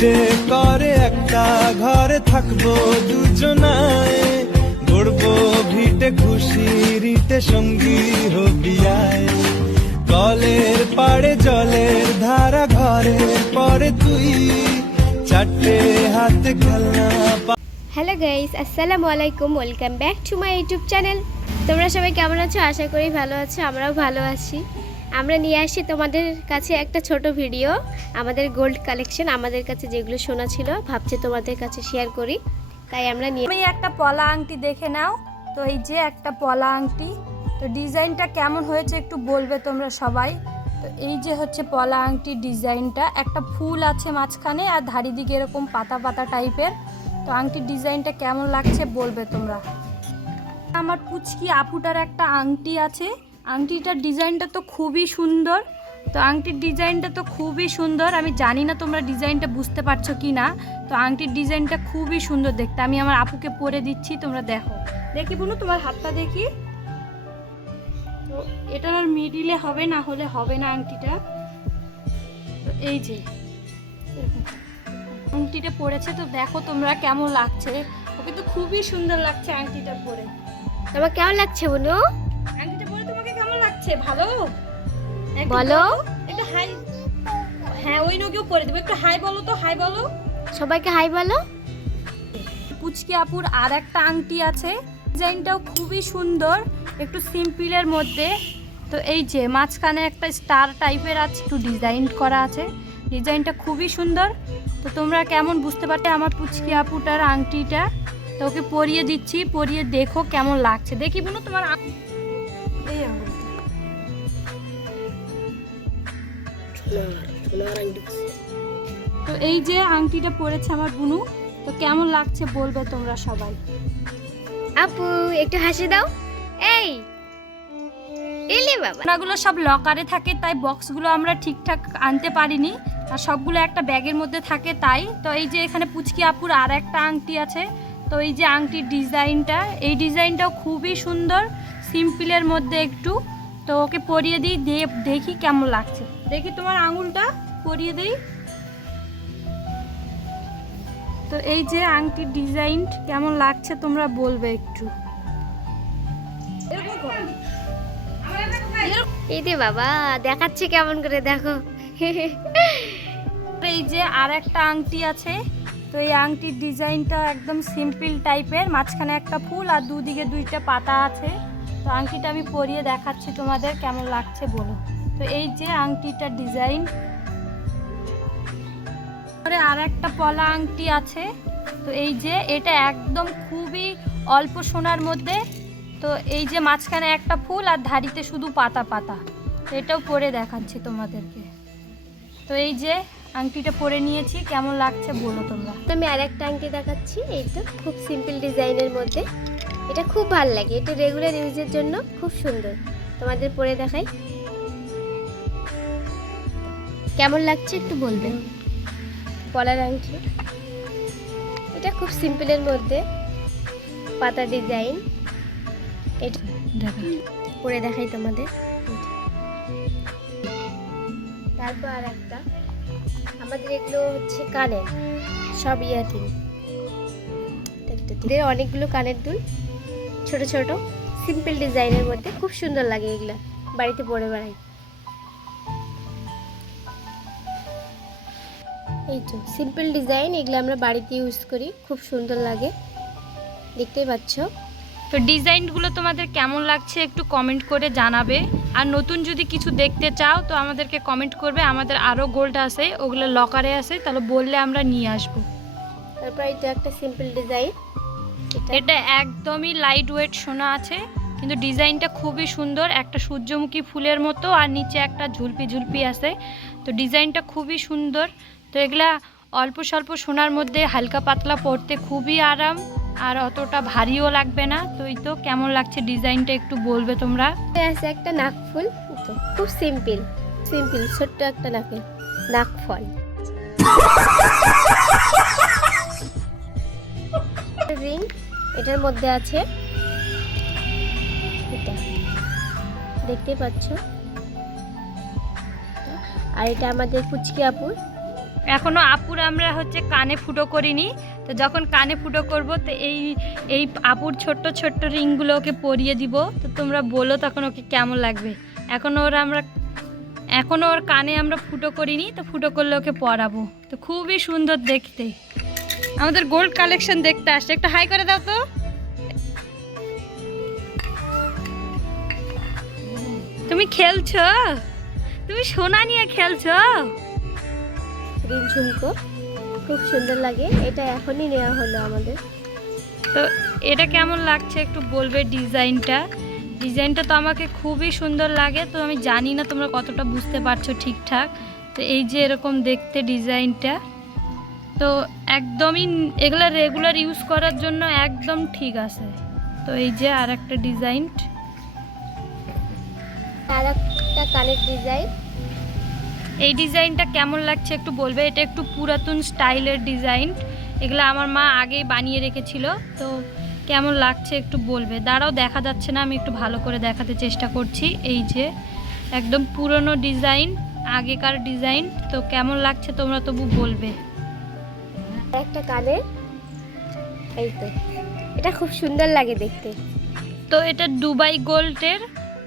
ইচ্ছে করে একটা ঘরে থাকব দুজনায়। গড়বো ভিটে খুশি, রিটে সঙ্গী হবিয়ায়। কলের পাড়ে জলের ধারা ঘরে পরে তুই। চারটে হাতে খেলনা হ্যালো গাইস, আসসালামু আলাইকুম, welcome back to my YouTube channel. তোমরা সবাই কেমন আছো? আশা করি ভালো আছো, আমরাও ভালো আছি। আমরা নিয়ে আসি তোমাদের কাছে একটা ছোট ভিডিও, আমাদের গোল্ড কালেকশন আমাদের কাছে যেগুলো শোনা ছিল, ভাবছি তোমাদের কাছে শেয়ার করি। তাই আমরা নিয়ে তুমি একটা পলা আংটি দেখে নাও। তো এই যে একটা পলা আংটি, তো ডিজাইনটা কেমন হয়েছে একটু বলবে তোমরা সবাই। তো এই যে হচ্ছে পলা আংটি ডিজাইনটা, একটা ফুল আছে মাঝখানে আর ধারি দিকে এরকম পাতা পাতা টাইপের। তো আংটির ডিজাইনটা কেমন লাগছে বলবে তোমরা। আমার পুচকি আপুটার একটা আংটি আছে আংটিটার ডিজাইনটা তো খুবই সুন্দর। তো আংটির ডিজাইনটা তো খুবই সুন্দর। আমি জানি না তোমরা ডিজাইনটা বুঝতে পারছ কি না। তো আংটির ডিজাইনটা খুবই সুন্দর দেখতে। আমি আমার আপুকে পরে দিচ্ছি, তোমরা দেখো। দেখি বুনু, তোমার হাতটা দেখি। তো এটা আর মিডিলে হবে না হলে হবে না আংটিটা। তো এই যে আংটিটা পরেছে, তো দেখো তোমরা কেমন লাগছে। ওকে তো খুবই সুন্দর লাগছে আংটিটা পরে। তোমার কেমন লাগছে বনু? লাগছে ভালো? বলো। একটা হাই। হ্যাঁ ওই নকেও পরে দেবো। একটু হাই বলো তো হাই বলো। সবাইকে হাই বলো। পুচকি আপুর আর একটা আংটি আছে। ডিজাইনটাও খুবই সুন্দর একটু সিম্পলের মধ্যে। তো এই যে মাঝখানে একটা স্টার টাইপের আছে একটু ডিজাইন করা আছে। ডিজাইনটা খুবই সুন্দর। তো তোমরা কেমন বুঝতে পারতে আমার পুচকি আপুটার আংটিটা? তো ওকে পরিয়ে দিচ্ছি পরিয়ে দেখো কেমন লাগছে। দেখি বুনু তোমার তো এই যে আংটিটা পরেছে আমার বুনু তো কেমন লাগছে বলবে তোমরা সবাই? আপু একটু হাসি দাও। এই এলে বাবা। সোনাগুলো সব লকারে থাকে তাই বক্সগুলো আমরা ঠিকঠাক আনতে পারিনি। আর সবগুলো একটা ব্যাগের মধ্যে থাকে তাই। তো এই যে এখানে পুচকি আপুর আর একটা আংটি আছে। তো এই যে আংটির ডিজাইনটা এই ডিজাইনটাও খুবই সুন্দর সিম্পলের মধ্যে একটু। তো ওকে পরিয়ে দিই দিয়ে দেখি কেমন লাগছে। দেখি তোমার আঙুলটা পরিয়ে দিই। তো এই যে আংটির ডিজাইন কেমন লাগছে তোমরা বলবে একটু। এই দে বাবা দেখাচ্ছে কেমন করে দেখো। এই যে আর একটা আংটি আছে তো এই আংটির ডিজাইনটা একদম সিম্পল টাইপের মাঝখানে একটা ফুল আর দুদিকে দুইটা পাতা আছে। তো আংটিটা আমি পরিয়ে দেখাচ্ছি তোমাদের কেমন লাগছে বলো। তো এই যে আংটিটার ডিজাইন পরে আর একটা পলা আংটি আছে। তো এই যে এটা একদম খুবই অল্প সোনার মধ্যে। তো এই যে মাঝখানে একটা ফুল আর ধারিতে শুধু পাতা পাতা। এটাও পরে দেখাচ্ছি তোমাদেরকে। তো এই যে আংটিটা পরে নিয়েছি, কেমন লাগছে বলো তোমরা। তো আমি আর একটা আংটি দেখাচ্ছি, এই তো, খুব সিম্পল ডিজাইনের মধ্যে। এটা খুব ভালো লাগে। এটা রেগুলার ইউজের জন্য খুব সুন্দর। তোমাদের পরে দেখাই। কেমন লাগছে একটু বলবেন? পলার আংটি। এটা খুব সিম্পলের মধ্যে। পাতা ডিজাইন এটা পরে দেখাই তোমাদের। তারপর আর একটা। আমাদের এগুলো হচ্ছে কানের। সব ইয়ারিং এদের অনেকগুলো কানের দুল। ছোট ছোট সিম্পল ডিজাইনের মধ্যে খুব সুন্দর লাগে এগুলো বাড়িতে পরে বেড়াই এই তো সিম্পল ডিজাইন এগুলো আমরা বাড়িতে ইউজ করি খুব সুন্দর লাগে। দেখতেই পাচ্ছ। তো ডিজাইনগুলো তোমাদের কেমন লাগছে একটু কমেন্ট করে জানাবে। আর নতুন যদি কিছু দেখতে চাও তো আমাদেরকে কমেন্ট করবে। আমাদের আরও গোল্ড আছে ওগুলো লকারে আছে তাহলে বললে আমরা নিয়ে আসব। তারপর এই তো একটা সিম্পল ডিজাইন এটা? একদমই লাইট ওয়েট সোনা আছে কিন্তু ডিজাইনটা খুবই সুন্দর একটা সূর্যমুখী ফুলের মতো আর নিচে একটা ঝুলপি ঝুলপি আছে। তো ডিজাইনটা খুবই সুন্দর তো এগুলা অল্প স্বল্প সোনার মধ্যে হালকা পাতলা পরতে খুবই আরাম আর অতটা ভারীও লাগবে না। তো এই তো কেমন লাগছে ডিজাইনটা একটু বলবে তোমরা? আছে একটা নাকফুল খুব সিম্পল সিম্পল ছোট্ট একটা নাকের নাকফল রিং, এটার মধ্যে আছে এটা। দেখতে পাচ্ছ? আর এটা আমাদের পুচকি আপুর। এখনও আপুর আমরা হচ্ছে কানে ফুটো করিনি, তো যখন কানে ফুটো করব, তো এই এই আপুর ছোট্ট ছোট্ট রিংগুলো ওকে পরিয়ে দিব। তো তোমরা বলো তখন ওকে কেমন লাগবে। এখনও ওর আমরা, এখনও ওর কানে আমরা ফুটো করিনি, তো ফুটো করলে ওকে পরাবো। তো খুবই সুন্দর দেখতে। আমাদের গোল্ড কালেকশন দেখতে আসছে। একটা হাই করে দাও তো। তুমি খেলছো? তুমি সোনা নিয়ে খেলছো? গ্রিন ঝুমকো খুব সুন্দর লাগে। এটা এখনই নেওয়া হলো আমাদের। তো এটা কেমন লাগছে একটু বলবে ডিজাইনটা? ডিজাইনটা তো আমাকে খুবই সুন্দর লাগে তো আমি জানি না তোমরা কতটা বুঝতে পারছ ঠিকঠাক। তো এই যে এরকম দেখতে ডিজাইনটা। তো একদমই এগুলো রেগুলার ইউজ করার জন্য একদম ঠিক আছে। তো এই যে আর একটা ডিজাইন আর একটা কানের ডিজাইন এই ডিজাইনটা কেমন লাগছে একটু বলবে? এটা একটু পুরাতন স্টাইলের ডিজাইন এগুলো আমার মা আগেই বানিয়ে রেখেছিল। তো কেমন লাগছে একটু বলবে? দাঁড়াও দেখা যাচ্ছে না আমি একটু ভালো করে দেখাতে চেষ্টা করছি। এই যে একদম পুরনো ডিজাইন আগেকার ডিজাইন তো কেমন লাগছে তোমরা তবু বলবে। একটা কানে এই তো। এটা খুব সুন্দর লাগে দেখতে। তো এটা দুবাই গোল্ডের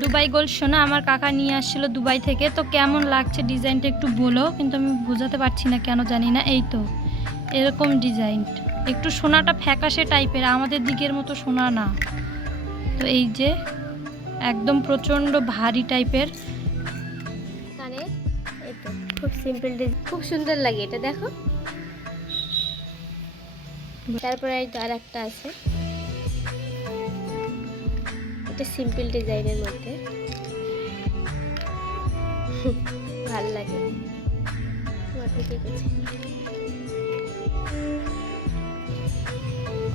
দুবাই গোল্ড সোনা আমার কাকা নিয়ে আসছিল দুবাই থেকে। তো কেমন লাগছে ডিজাইনটা একটু বলো কিন্তু আমি বোঝাতে পারছি না কেন জানি না। এই তো এরকম ডিজাইন। একটু সোনাটা ফ্যাকাশে টাইপের আমাদের দিকের মতো সোনা না। তো এই যে একদম প্রচণ্ড ভারী টাইপের। খুব সিম্পল ডিজাইন খুব সুন্দর লাগে এটা দেখো। তারপরে এই আর একটা আছে। এটা সিম্পল ডিজাইনের মধ্যে। ভালো লাগে।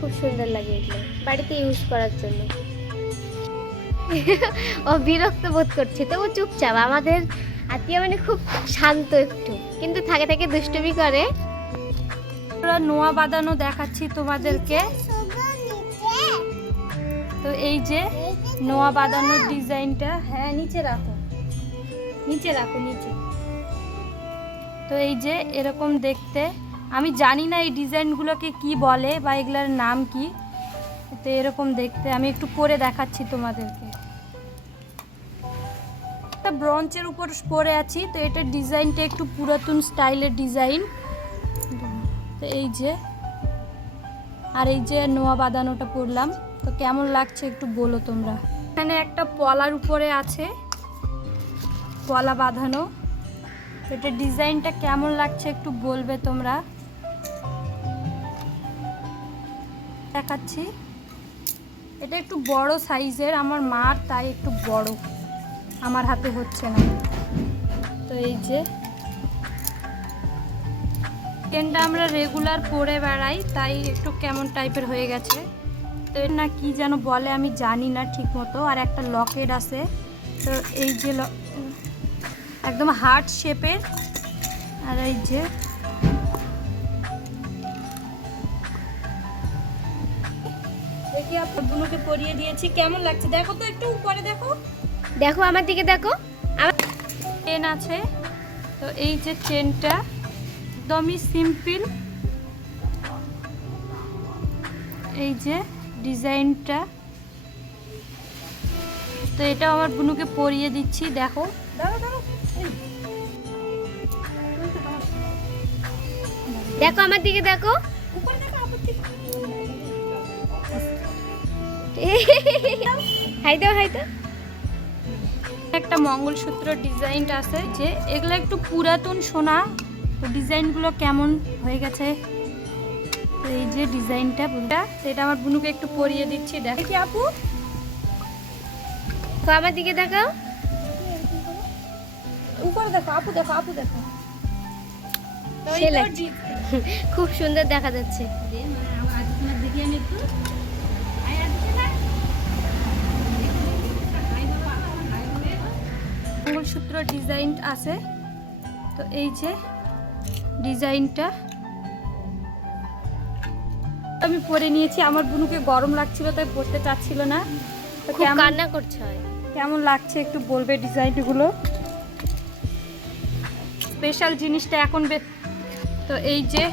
খুব সুন্দর লাগে এগুলো। বাড়িতে ইউজ করার জন্য। ও বিরক্ত বোধ করছে। তো ও চুপচাপ। আমাদের আত্মীয় মানে খুব শান্ত একটু। কিন্তু থাকে থাকে দুষ্টুমি করে। নোয়া বাঁধানো দেখাচ্ছি তোমাদেরকে। তো এই যে নোয়া বাঁধানোর ডিজাইনটা হ্যাঁ নিচে রাখো। নিচে রাখো, নিচে। তো এই যে এরকম দেখতে। আমি জানি না এই ডিজাইনগুলোকে কি বলে বা এগুলোর নাম কি। তো এরকম দেখতে। আমি একটু পরে দেখাচ্ছি তোমাদেরকে। একটা ব্রঞ্চের উপর পরে আছি। তো এটার ডিজাইনটা একটু পুরাতন স্টাইলের ডিজাইন। তো এই যে, আর এই যে নোয়া বাঁধানোটা পরলাম। তো কেমন লাগছে একটু বলো তোমরা। এখানে একটা পলার উপরে আছে, পলা বাঁধানো। এটা ডিজাইনটা কেমন লাগছে একটু বলবে তোমরা। দেখাচ্ছি। এটা একটু বড় সাইজের, আমার মার তাই একটু বড়। আমার হাতে হচ্ছে না। তো এই যে চেনটা আমরা রেগুলার পরে বেড়াই তাই একটু কেমন টাইপের হয়ে গেছে। তো এর না কি যেন বলে আমি জানি না ঠিক মতো আর একটা লকেট আছে। তো এই যে একদম হার্ট শেপের আর এই যে দেখি আপনার পরিয়ে দিয়েছি কেমন লাগছে? দেখো তো একটু উপরে দেখো। দেখো আমার দিকে দেখো। আমার চেন আছে। তো এই যে চেনটা একদমই সিম্পল। এই যে ডিজাইনটা। তো এটা আমার বুনুকে পরিয়ে দিচ্ছি দেখো। দেখো আমার দিকে দেখো। উপরে দেখো, আপত্তি। হাই দাও হাই দাও। একটা মঙ্গলসূত্র ডিজাইন আছে যে এগুলো একটু পুরাতন সোনা তো ডিজাইনগুলো কেমন হয়ে গেছে? তো এই যে ডিজাইনটা বুনটা সেটা আমার বুনুকে একটু পরিয়ে দিচ্ছি দেখি। আপু। তো আমার দিকে দেখাও। উপরে দেখো আপু দেখো আপু দেখো। খুব সুন্দর দেখা যাচ্ছে। মঙ্গলসূত্র ডিজাইন আছে। তো এই যে ডিজাইনটা আমি পরে নিয়েছি। আমার বুনুকে গরম লাগছিল তাই পরতে চাচ্ছিল না। তো খুব কেমন কান্না করছে কেমন লাগছে একটু বলবে ডিজাইনগুলো? স্পেশাল জিনিসটা এখন বে- তো এই যে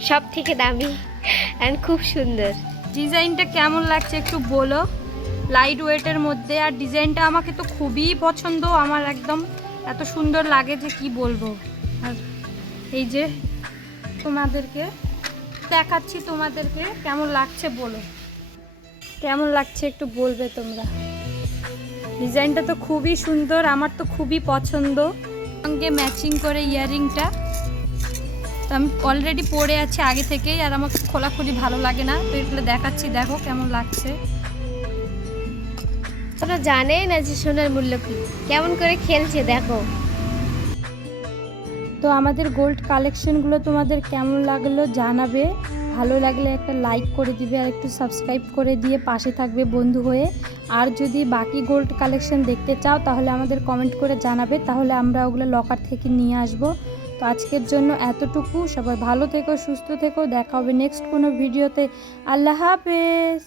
সব থেকে দামি অ্যান্ড খুব সুন্দর। ডিজাইনটা কেমন লাগছে একটু বলো। লাইট ওয়েটের মধ্যে আর ডিজাইনটা আমাকে তো খুবই পছন্দ আমার একদম। এত সুন্দর লাগে যে কি বলব। আর এই যে তোমাদেরকে দেখাচ্ছি তোমাদেরকে, কেমন লাগছে বলো। কেমন লাগছে একটু বলবে তোমরা। ডিজাইনটা তো খুবই সুন্দর, আমার তো খুবই পছন্দ। সঙ্গে ম্যাচিং করে ইয়াররিংটা তো আমি অলরেডি পরে আছি আগে থেকেই, আর আমার খোলাখুলি ভালো লাগে না। তো এগুলো দেখাচ্ছি, দেখো কেমন লাগছে। তোরা জানে না যে সোনার মূল্য কি? কেমন করে খেলছে, দেখো। তো আমাদের গোল্ড কালেকশনগুলো তোমাদের কেমন লাগল জানাবে। ভালো লাগলে একটা লাইক করে দিবে আর একটু সাবস্ক্রাইব করে দিয়ে পাশে থাকবে বন্ধু হয়ে। আর যদি বাকি গোল্ড কালেকশন দেখতে চাও, তাহলে আমাদের কমেন্ট করে জানাবে। তাহলে আমরা ওগুলো লকার থেকে নিয়ে আসব। তো আজকের জন্য এতটুকু। সবাই ভালো থেকো, সুস্থ থেকো। দেখা হবে নেক্সট কোনো ভিডিওতে আল্লাহ হাফেজ।